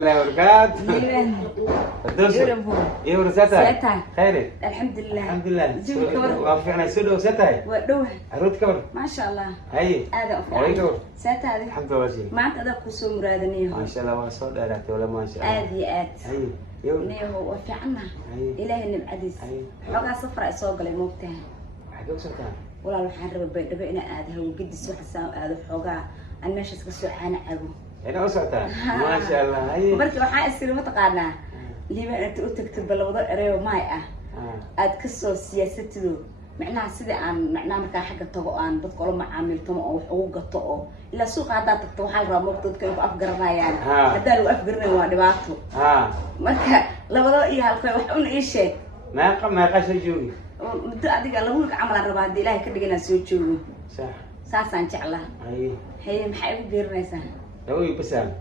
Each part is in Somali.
لا ورقات ليلان الدوسو يوربو ايه ورساتها ساتها خيري الحمد لله الحمد لله زوج كبر وافقنا سودو وساتها ودوه عروت كبر ما شاء الله هاي هذا وي أفعال كبر ساتها هذه الحمد لله شيء ما أنت هذا كسوم رادنيه ما شاء الله وصل دارت ولا ما شاء الله آدي آد هاي يور نيه وفعنا هاي إلهي النبعديس هاي حقا صفرة سوق لي موقتها حاجه وساتها ولا الحين ربي بينا آد هو قد سوى حسام آد حقا أنا ماشي سكسو عنا عبو انا وساتها ما شاء الله هاي بركي waxaa isir ma taqaanaa liiba inta u tagtid balwada ereyo maay ah aad ka soo siyaasatido macnaha sida aan macnaha marka xagga tago aan dadka la macaamiltamo oo wax ugu gato oo ila suuqa hadda tagto waxa la rabaa dadka inay af garanayaan hadda lagu af garanay waa dhibaato marka labada iyo halka wax un ii sheeg ما قاش جوجي muddo adiga lagu camal aan rabaa hadii ilaahay ka dhigana soo joogo صح saasaan jeclaa هاي maxay ugu geerinaysaa لو يبسام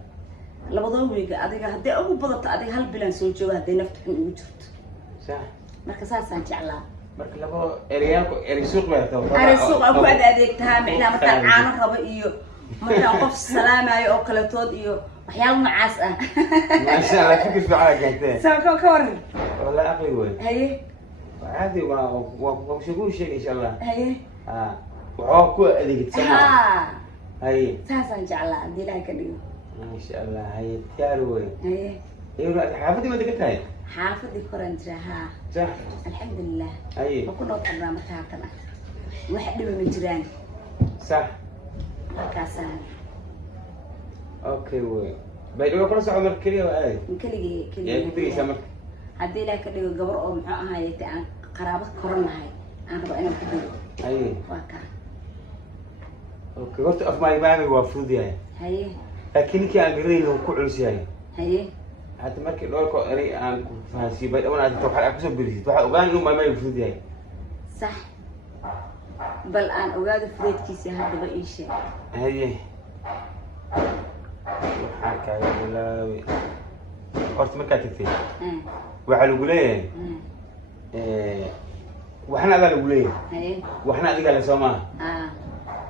labadoo weega adiga hadii ugu badato adiga hal bilan soo joogo hadii naftu xun ugu jirto صح marka saasaan jeclaa marka labo eriyaalku eri suuq baa tahay ari suuq aan ku adeegtaa macnaha marka caano rabo iyo marka qof salaamayo oo kala tood iyo waxyaabo macaas ah ما شاء الله كيف على قهتين sababta ka waran والله اقوي وين haye عادي وشكون شيء ان شاء الله haye وحوكو اديك تسمع ha هاي saasaan jeclaa hadii ilaahay ka dhigo ما شاء الله هاي تيار وين haye ايوه حافظي ما دقت هاي xaafadii koran jira ha صح alxamdulilah هاي ma ku nool qabnaa marka halkan ah wax dhiba ma jiraan صح halkaasaan اوكي وين بايدو كل ساعه مر كليه واي keligii يا كنت يسمع haddii ilaahay ka dhigo gabar oo muxuu ahaayay aan qaraabo koranahay aan rabo inaan ku dhigo هاي waa kaa اوكي قلت اف ماي بامي وافرود يعني haye لكن كي اقري له كعلس يعني haye حتى markii dhoolko eri aan ku fahansiibay dhawana aad waxa ku soo birisid waxa ogaan inuu maamay fudud yahay sax bal aan ogaado fudeedkiisa haddaba ii sheeg haye waxa kaaga bilaawi horta markaa tagtay waxa lagu leeyahay waxna adaa lagu leeyahay haye waxna adiga la soomaa aa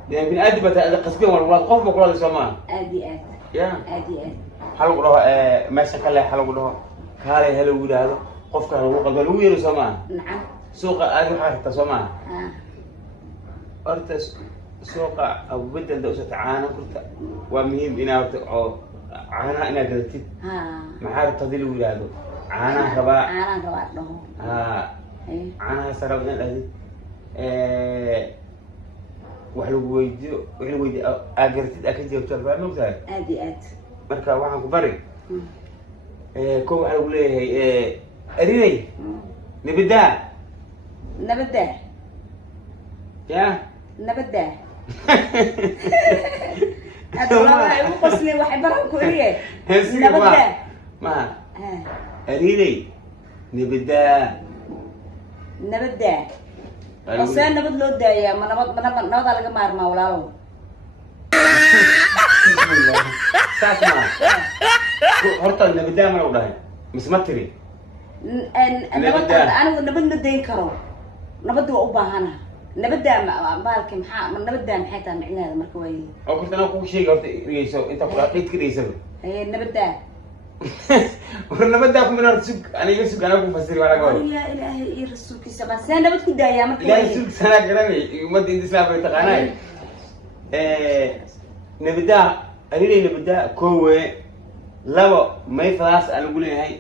yani bin aadi bata ada qasbin wal qof ma kula la soomaa aad iyo aad ya aad iyo aad hal lagu dhaho meesha kale hal lagu dhaho kaalay hal lagu yiraahdo qofka lagu qalbo lagu yeero soomaa nacam suuqa aad waxa rabta soomaa aa horta suuqa abu bedel da usoo tacaana kurta waa muhiim inaad oo caanaha inaad gadatid haa maxaa rabta hadii lagu yiraahdo caanaha rabaa caanaan rabaa dhaho haye caanaha sarab inaad dhahdid wax lagu weydiiyo aad garatid aad ka jawaabto albaa mogtahay aad iyo aad marka waxaan ku bari ko waxaa lagu leeyahay arinay nibadaa nabadda ya nabadda hadda waxay ugu qosleen waxay baran ku eriye nabadda ma arinay nibadaa nabadda oo see nabad loo daayaa ma nabadaa laga maarmaa walaalow saas ma horta nibadaa ma lagu dhahay mise ma tiri nabadda anigu nabad ma dayn karo nabadda waa u baahana nabadda baalki maxaa nabadda maxay tahay micnaheeda marka waa oo horta anaa kugu sheegi horta dhegeyso inta ku dhaqid ka dhegeysaba nabadda war nabadaa ku minaa sug aniga sug anaa ku fasiri waa laga wada yaa ilaahay iyo rasuulkiisa baa see nabad ku daayaa marka ilaahay sug sanaa garanay ummadda inta islaam bay taqaanaay nabadaa arinay nabadaa koowe labo may fadaas aan lagu leeyahay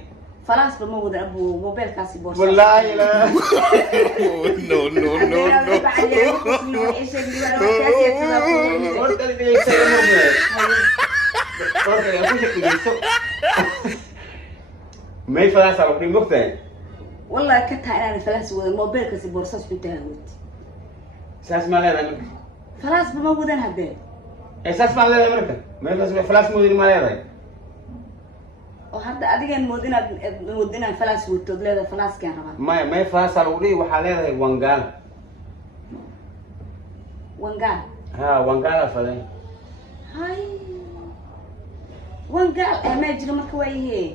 falaas ba ma wada abu mobilkaasi boorsa wallaahi la No, no, no, no. horta dhegeyso horta yaa ku dhegeyso may fadaas aan lagu mogtahay والله كنتها أنا فلاس موبايل كسي بورصاص كنت هاوت saas maa leedahay marka فلاس بموجودين هبين saas maa leedahay marka may falaas moodin maa leedahay وهذا أديك مودينا فلاس وتود لهذا فلاس كان ربع may fadaas aan lagu dhihi waxaa leedahay wangaal وانقال ha wangaala faday هاي وانقال ما يجي لما كويه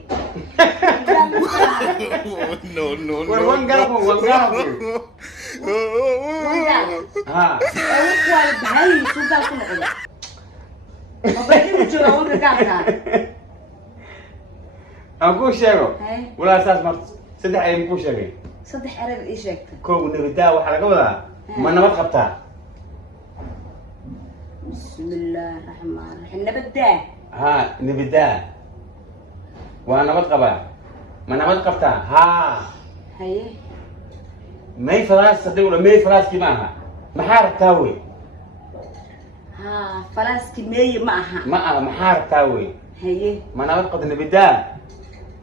No, no, war no. wangaal وانقال ha وقوال بهاي شو قال كل عمر ما بدي نجوا وانقال كان أقول شيء هاي ولا أساس مرت صدق أي مكو شيء صدح أرد إيش هيك كون نبدا وحلقة ولا ما نبت خبطها بسم الله الرحمن الرحيم نبدا ها نبدا وأنا بتقبل ما نبت خبطها ها هاي ما يفراس صدق ولا ما يفراس كماها محارب تاوي ها فلاس كمية معها ما محارب تاوي هاي ما نبت قد نبدا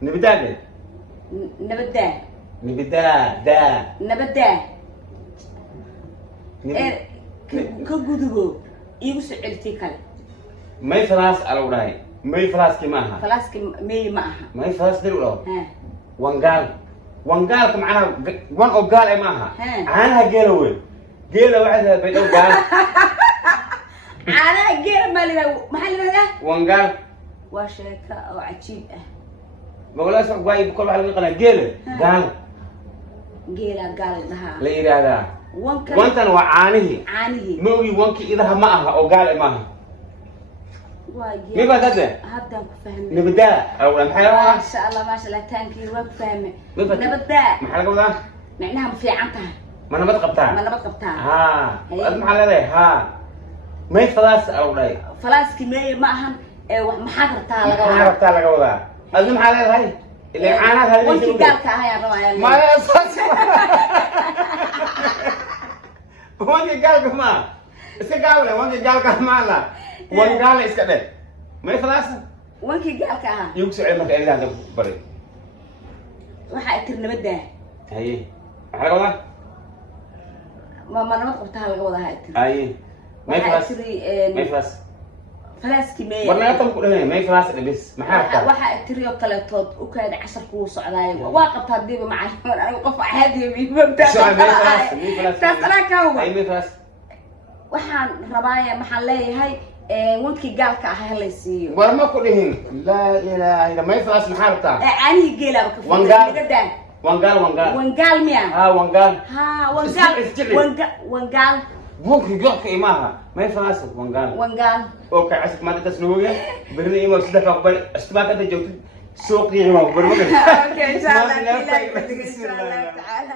نبدا نبدا نبدا دا نبدا نبدا كجودو يوسع عيلتي كله ما يفراس على وراي ما يفراس كماها فلاس كمية معها ما يفراس دل ولا ها وانقال وانقال كم عنها وان أوقال أي معها ها. عنها جلوي جلو واحدة بيت أوقال أنا غير مالي محل هذا وانقال وشيكة أو عجيب بقول أسمع قوي بكل واحد يقول جل قال جيلا قال لها لا إله وانك وانت وعانه عانيه موي وانك إذا معها أو قال أي معها واجي مين بدأ هذا فهم نبدأ أو ما محل شاء الله ما شاء الله تانكي وك فهم مين بدأ نبدا محل قبله معناها في عنتها ما نبت ما قبتها نبت قبتها ها هي. المحل هذا ها ما يفراس أو لا فلاس كمية معهم محاضرتها ما لقوا عرفت على قولا المحل هذا اللي عانت هذه وانت قال كهاي الرواية ما يصير وانك قال كمان اسك قاوله وانك قال كمان لا وان قال اسك ده ما يخلص وانك قال كها يوكسو علمك إلا هذا بري waxaa tir nabada هاي على قولا ma nabad qabtaa laga wada haa tir هاي ما يخلص ما يخلص falaaski meey warna tan ku dhahay ma يخلص بس ما حركة waxa tiriyo kale tood u kaada 10 ku socdaay waa qabtaa diiba macaan aniga qof caadi ah ma btaa taasana ka huba هاي ما يخلص waxaan rabaa maxaan leeyahay wankii gaalka ah la siiyo warma ku dhihin la ilaaha illa ma يخلص ما حركة ani geelaba ka Wangaal. fiican وانقال wangaal miya ها وانقال ha Isjili. wangaal ممكن يقعك إماها ما يفرس وانقال wangaal أوكي عسك ما تسلوه برني إيمو سيدك أقبل استماع كده جوت سوق يجمع برمجة اوكي ان شاء الله ان شاء الله تعالى